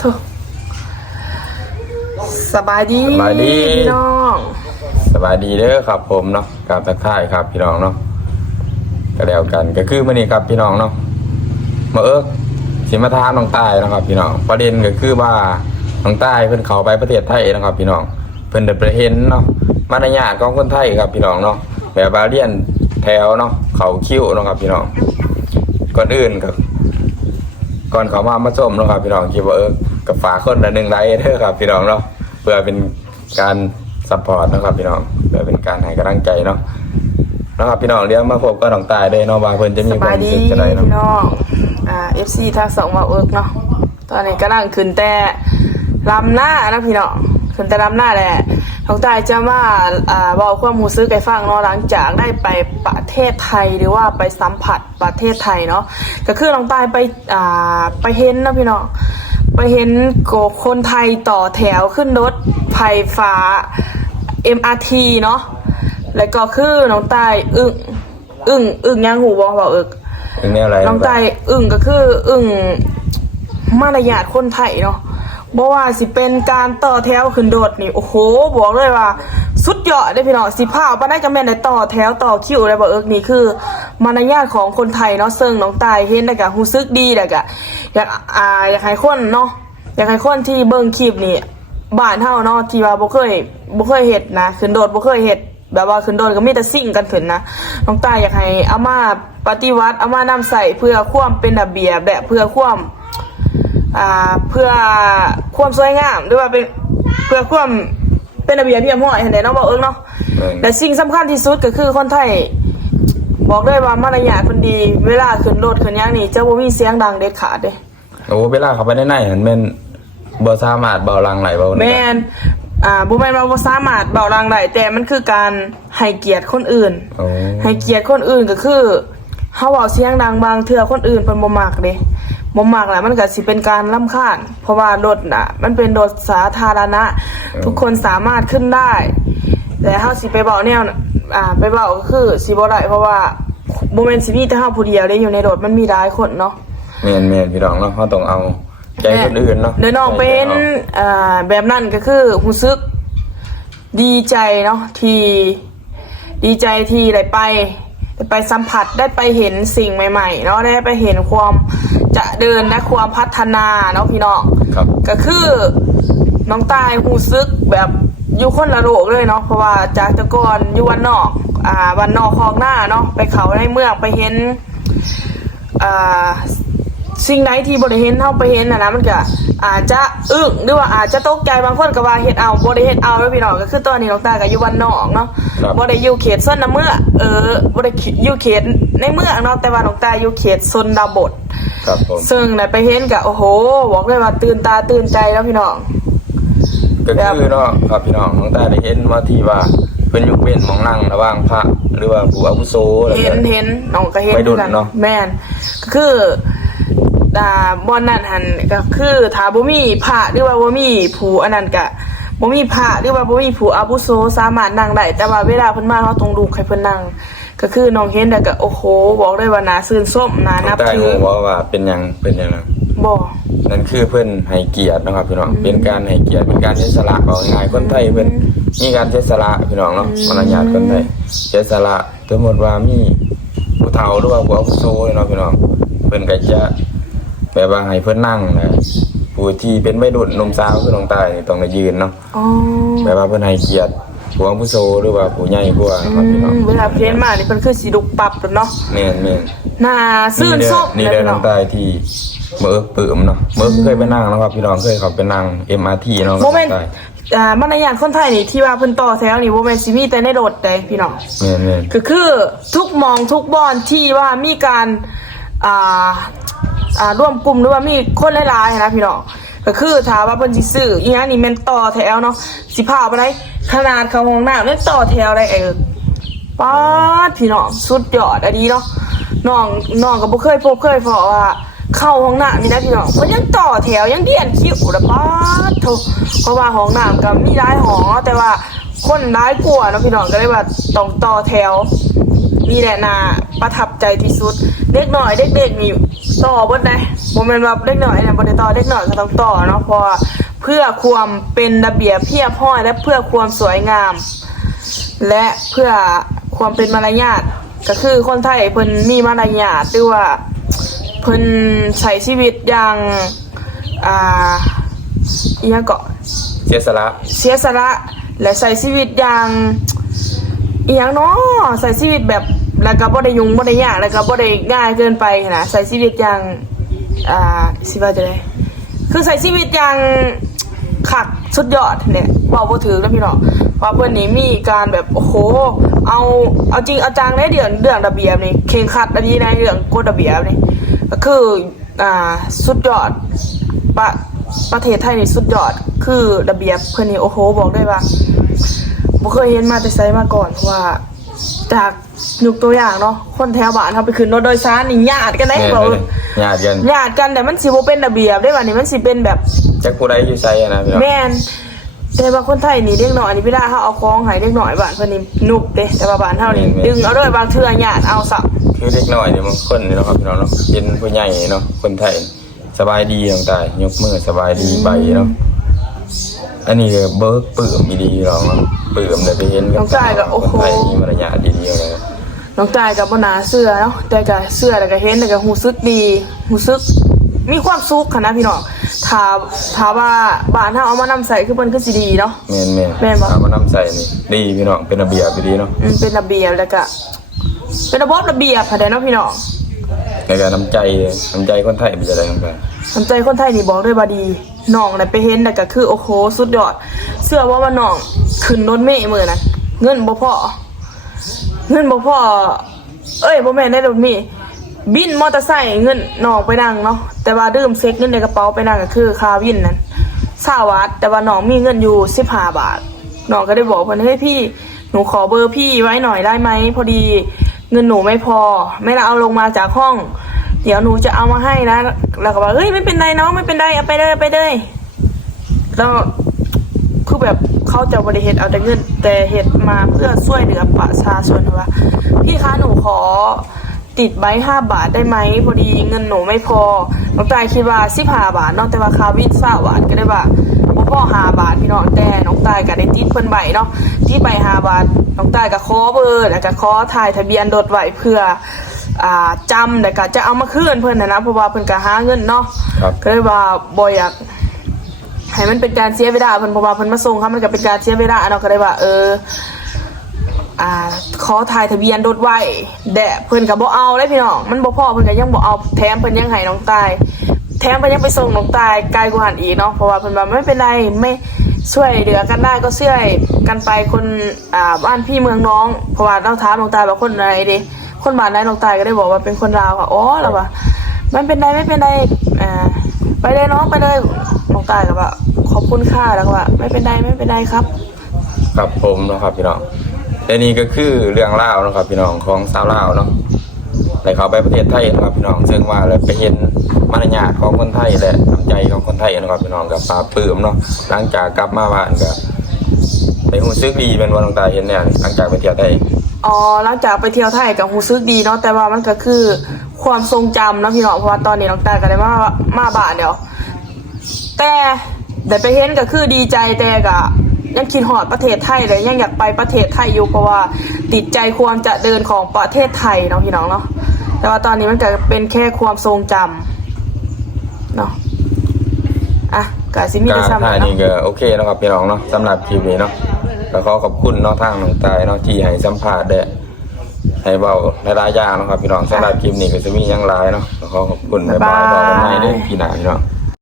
เถอะสบายดีพี่น้องสบายดีเด้อครับผมเนาะการทักทายครับพี่น้องเนาะก็แล้วกันก็คือมื้อนี้ครับพี่น้องเนาะมาสิมาถามน้องตายนะครับพี่น้องประเด็นก็คือว่าน้องตายเพิ่นเข้าไปประเทศไทยนะครับพี่น้องเพิ่นได้ไปเห็นเนาะมารยาทของคนไทยครับพี่น้องเนาะแบบว่าเรียนแถวเนาะเข้าคิวเนาะครับพี่น้องก่อนอื่นครับก่อนเขามาส้มเนาะครับพี่น้องคิดว่ากับฝากคนละ1ไลค์เด้อครับพี่น้องเนาะเพื่อเป็นการซัพพอร์ตนะครับพี่น้องเพื่อเป็นการให้กำลังใจเนาะนะครับพี่น้องเดี๋ยวมาพบกับน้องตายได้เนาะว่าเพิ่นจะมีความรู้สึกจังได๋เนาะพี่น้องFC ทาง2มาเนาะตอนนี้กำลังขึ้นแต่ลำหน้านะพี่น้องขึ้นแต่ลำหน้าแหละน้องตายจะมาเว้าความรู้สึกให้ฟังเนาะหลังจากได้ไปประเทศไทยหรือว่าไปสัมผัสประเทศไทยเนาะก็คือน้องตายไปเห็นนะพี่น้องไปเห็นคนไทยต่อแถวขึ้นรถไฟฟ้า MRT เนาะแล้วก็คือน้องตายอึ้งยังหูบ่แนวอะไรน้องตายก็คือมารยาทคนไทยเนาะบ่ว่าสิเป็นการต่อแถวขึ้นรถนี่โอ้โหบอกเลยว่าสุดยอดเด้พี่น้องสิพาปานใดก็แม่นได้ต่อแถวต่อคิวได้บ่นี่คือมารยาทของคนไทยเนาะซึ่งน้องตายเห็นแล้วก็รู้สึกดีแล้วก็อยากให้คนเนาะอยากให้คนที่เบิ่งคลิปนี่บ้านเฮาเนาะที่ว่าบ่เคยเฮ็ดนะขึ้นรถบ่เคยเฮ็ดแบบว่าขึ้นรถก็มีแต่สิ่งกันขึ้นนะน้องตายอยากให้เอามาปฏิวัติเอามานำใส่เพื่อความเป็นระเบียบและเพื่อความสวยงามหรือว่าเป็นเพื่อความเป็นระเบียบเรียบร้อยเห็นไหมเนาะบอกเนาะแต่สิ่งสำคัญที่สุดก็คือคนไทยบอกเลยว่ามารยาทคนดีเวลาขึ้นรถขึ้นย่างนี่จะบ่มีเสียงดังเด็ดขาดเด้โอ้เวลาเข้าไปในเห็นแม่นบ่สามารถเบาลังไหลเบาแม่นบ่แม่นว่าบ่สามารถเบาลังได้แต่มันคือการให้เกียรติคนอื่นให้เกียรติคนอื่นก็คือเฮาเว้าเสียงดังบางเทื่อคนอื่นเพิ่นบ่มักเด้บ่มักแหละมันก็สิเป็นการรำคาญเพราะว่ารถน่ะมันเป็นรถสาธารณะทุกคนสามารถขึ้นได้แต่เฮาสิไปเว้าแนวไปเว้าก็คือสิบ่ได้เพราะว่าบ่แม่นสิมีแต่เฮาผู้เดียวเด้อยู่ในรถมันมีหลายคนเนาะแม่นพี่น้องเนาะเฮาต้องเอาใจคนอื่นเนาะเด้น้องเป็นแบบนั้นก็คือรู้สึกดีใจเนาะที่ดีใจที่ได้ไปสัมผัสได้ไปเห็นสิ่งใหม่ๆเนาะได้ไปเห็นความจะเดินและความพัฒนาเนาะพี่น้องก็คือน้องตายรู้สึกแบบอยู่คนละโลกเลยเนาะเพราะว่าจากแต่ก่อนอยู่วันนอกคลองหน้าเนาะไปเขาในเมืองไปเห็นสิ่งไหนที่บ่ได้เห็นเฮาไปเห็นนะมันก็อาจจะหรือว่าอาจจะตกใจบางคนก็ว่าเฮ็ดเอาบ่ได้เฮ็ดเอาแล้วพี่น้องก็คือตอนนี้น้องตาก็อยู่บ้านนอกเนาะบ่ได้อยู่เขตชนเมืองบ่ได้อยู่เขตในเมืองเนาะแต่ว่าน้องตาอยู่เขตชนบทครับผมซึ่งได้ไปเห็นก็โอ้โหบอกเลยว่าตื่นตาตื่นใจแล้วพี่น้องก็คือเนาะครับพี่น้องน้องตาได้เห็นว่าที่ว่าเพิ่นอยู่เป็นหม่องนั่งระหว่างพระหรือว่าผู้อาวุโสอะไรเห็นน้องก็เห็นกันแม่นก็คือบ่อนนั้นหันก็คือถ้าบ่มีพระหรือว่าบ่มีผู้อันนั้นก็บ่มีพระหรือว่าบ่มีผู้อาวุโสสามารถนั่งได้แต่ว่าเวลาเพิ่นมาเฮาต้องลุกให้เพิ่นนั่งก็คือน้องเห็นแล้วก็โอ้โหบอกเลยว่าน่าชื่นชมน่านับถือว่าเป็นหยังนั้นบ่นั่นคือเพิ่นให้เกียรตินะครับพี่น้องเป็นการให้เกียรติเป็นการเสียสละของง่ายคนไทยเพิ่นมีการเสียสละพี่น้องเนาะมารยาทคนไทยเสียสละสมมุติว่ามีผู้เฒ่าหรือว่าผู้อาวุโสเนาะพี่น้องเพิ่นก็จะแบบว่าให้เพื่อนนั่งนะผู้ที่เป็นวัยรุ่นหนุ่มสาวคือน้องตายต้องได้ยืนเนาะแบบว่าเพื่อนให้เกียรติผู้อาวุโสหรือว่าผู้ใหญ่กว่าครับพี่น้องเวลาเพลนมานี่เพิ่นคือสิลุกปรับเนาะแม่นน่าซื่นชมนี่ได้น้องตายที่เมื่อปื้มเนาะเมื่อเคยไปนั่งแล้วครับพี่น้องเคยเข้าไปนั่ง MRT เนาะโมเมนต์มารยาทคนไทยนี่ที่ว่าเพิ่นต่อแถวนี่บ่แม่นสิมีแต่ในรถเด้พี่น้องแม่นก็คือทุกมองทุกบอนที่ว่ามีการร่วมกลุ่มหรือว่ามีคนหลายๆนะพี่น้องก็คือถ้าว่าเพิ่นสิซื้ออีหยังนี่แม่นต่อแถวเนาะสิพาไปไหนขนาดเข้าห้องน้ำแม่นต่อแถวได้ป๊าดพี่น้องสุดยอดอันนี้เนาะน้องก็บ่เคยพบเคยพอว่าเข้าห้องน้ำนี่นะพี่น้องเพิ่นยังต่อแถวยังเดียนคิวละป๊าดโธ่เพราะว่าห้องน้ำก็มีหลายห้องแต่ว่าคนหลายกว่าเนาะพี่น้องก็เลยว่าต้องต่อแถว นี่แหละน่าประทับใจที่สุดเด็กหน่อยเด็กๆนี่ต่อเบิดได้บ่แม่นว่าเด็กหน่อยเนี่ยบ่ได้ต่อเด็กหน่อยก็ต้องต่อเนาะเพราะว่าเพื่อความเป็นระเบียบเพียบพร้อยและเพื่อความสวยงาม และเพื่อความเป็นมารยาทก็คือคนไทยเพิ่นมีมารยาทหรือว่าเพิ่นใช้ชีวิตอย่างอีหยังก็เสียสละและใช้ชีวิตอย่างอีหยังเนาะใช้ชีวิตแบบแล้วก็บ่ได้ยุ่งบ่ได้ยากแล้วก็บ่ได้ง่ายเกินไปนะใช้ชีวิตอย่างสิว่าจะได้คือใช้ชีวิตอย่างขักสุดยอดเนี่ยบอกบ่ถือแล้วพี่น้องว่าเพิ่นนี่มีการแบบโอ้โหเอาจริงเอาจังในเรื่องระเบียบนี่เคร่งครัดอันนี้ในเรื่องกฎระเบียบนี่ก็คือสุดยอดประเทศไทยนี่สุดยอดคือระเบียบเพิ่นนี่โอ้โหบอกได้ว่าบ่เคยเห็นมาแต่ไสมาก่อนเพราะว่าจากยกตัวอย่างเนาะคนแถวบ้านเฮาไปขึ้นรถโดยสารนี่ญาติกันได้บ่ญาติกันแต่มันสิบ่เป็นระเบียบได้ว่านี่มันสิเป็นแบบจักผู้ใดอยู่ไสนะพี่น้องแม่นแต่ว่าคนไทยนี่เด็กน้อยนี่เวลาเฮาเอาของให้เด็กน้อยบ้านเพิ่นนี่นุบเด้แต่ว่าบ้านเฮานี่ดึงเอาเลยบางเทื่อญาติเอาซะคือเด็กน้อยนี่บางคนนี่เนาะครับพี่น้องเนาะเป็นผู้ใหญ่เนาะคนไทยสบายดีน้องตายยกมือสบายดีไปเนาะอันนี้เบิกปื้มดีๆหรอกปื้มได้ไปเห็นกับคนไทยมีมารยาทดีๆเลยน้องตายก็บ่น่าเชื่อเนาะแต่ก็เชื่อแล้วก็เห็นแล้วก็รู้สึกดีรู้สึกมีความสุขนะพี่น้องถ้าว่าบ้านเฮาเอามานำใส่คือเพิ่นคือสิดีเนาะแม่นบ่เอามานำใส่นี่ดีพี่น้องเป็นระเบียบดีเนาะเป็นระเบียบแล้วก็เป็นระบบระเบียบได้เนาะพี่น้องในการน้ำใจคนไทยเป็นจังได๋ครับน้ำใจคนไทยนี่บอกด้วยว่าดีน้องได้ไปเห็นแล้วก็คือโอ้โหสุดยอดเชื่อว่าน้องขึ้นรถเมล์มื้อนั้นเงินบ่พอบ่แม่นได้รถเมล์บินมอเตอร์ไซค์เงินน้องไปนั่งเนาะแต่ว่าดื่มเซ็กเงินในกระเป๋าไปนั่งก็คือค่าวินนั้น20 บาทแต่ว่าน้องมีเงินอยู่15 บาทน้องก็ได้บอกเพิ่นเฮ้ยพี่หนูขอเบอร์พี่ไว้หน่อยได้ไหมพอดีเงินหนูไม่พอไม่ได้เอาลงมาจากห้องเดี๋ยวหนูจะเอามาให้นะแล้วก็บอกเฮ้ยไม่เป็นไรน้องไม่เป็นไรเอาไปเลยแล้วคือแบบเขาจะบริเหตุเอาแต่เงินแต่เหตุมาเพื่อช่วยเหลือประชาชนว่าพี่คะหนูขอติดใบ5 บาทได้ไหมพอดีเงินหนูไม่พอน้องตายคิดว่า15 บาทน้องแต่ว่าคาวิน20 บาทก็ได้ว่าพ่อ5 บาทพี่น้องแต่น้องตายก็ได้ติดเพิ่นใบเนาะที่ใบ5 บาทน้องตายก็ขอเบอร์แล้วก็ขอถ่ายทะเบียนรถไว้เพื่อจำแล้วก็จะเอามาคืนเพิ่นนะเพราะว่าเพิ่นก็หาเงินเนาะก็เลยว่าบ่อยากให้มันเป็นการเสียเวลาเพิ่นเพราะว่าเพิ่นมาส่งค่ะมันก็เป็นการเสียเวลาเนาะก็เลยว่าขอถ่ายทะเบียนรถไว้แดะเพิ่นก็บ่เอาเลยพี่น้องมันบ่พอเพิ่นก็ยังบ่เอาแถมเพิ่นยังให้น้องตายแถมเพิ่นยังไปส่งน้องตายไกลกว่าหันอีกเนาะเพราะว่าเพิ่นว่าไม่เป็นไรไม่ช่วยเหลือกันได้ก็ช่วยกันไปคนบ้านพี่เมืองน้องเพราะว่าเราถามน้องตายว่าคนไหนดิคนบ้านไหนน้องตายก็ได้บอกว่าเป็นคนลาวค่ะอ๋อแล้วว่าไม่เป็นไรไปเลยน้องไปเลยน้องตายก็ว่าขอบคุณค่ะแล้วก็ว่าไม่เป็นไรครับครับผมนะครับพี่น้องและนี่ก็คือเรื่องเล่านะครับพี่น้องของชาวลาวเนาะแต่เขาไปประเทศไทยนะครับพี่น้องซึ่งว่าเลยไปเห็นมารยาทของคนไทยและน้ำใจของคนไทยนะครับพี่น้องกับปลาปื้มเนาะหลังจากกลับมาบ้านก็ไปรู้สึกดีเป็นวันน้องตายเห็นเนี่ยหลังจากไปเที่ยวไทยหลังจากไปเที่ยวไทยก็รู้สึกดีเนาะแต่ว่ามันก็คือความทรงจำเนาะพี่น้องเพราะว่าตอนนี้น้องตายก็ได้มาบ้านเดี๋ยวแต่ได้ไปเห็นก็คือดีใจแต่ก็ยังคิดฮอดประเทศไทยเลยยังอยากไปประเทศไทยอยู่เพราะว่าติดใจความจะเดินของประเทศไทยเนาะพี่น้องเนาะแต่ว่าตอนนี้มันก็เป็นแค่ความทรงจำเนาะก็สิมีได้ซ้ำเนาะนี่ก็โอเคนะครับพี่น้องเนาะสำหรับคลิปนี้เนาะแล้วขอบคุณเนาะทางน้องตายเนาะที่ให้สัมภาษณ์ได้ให้เว้าหลายๆอย่างนะครับพี่น้องสำหรับคลิปนี้ก็จะมีหยังหลายเนาะขอบคุณบ๊ายบายต่อกันใหม่เด้อพี่น้าพี่น้อง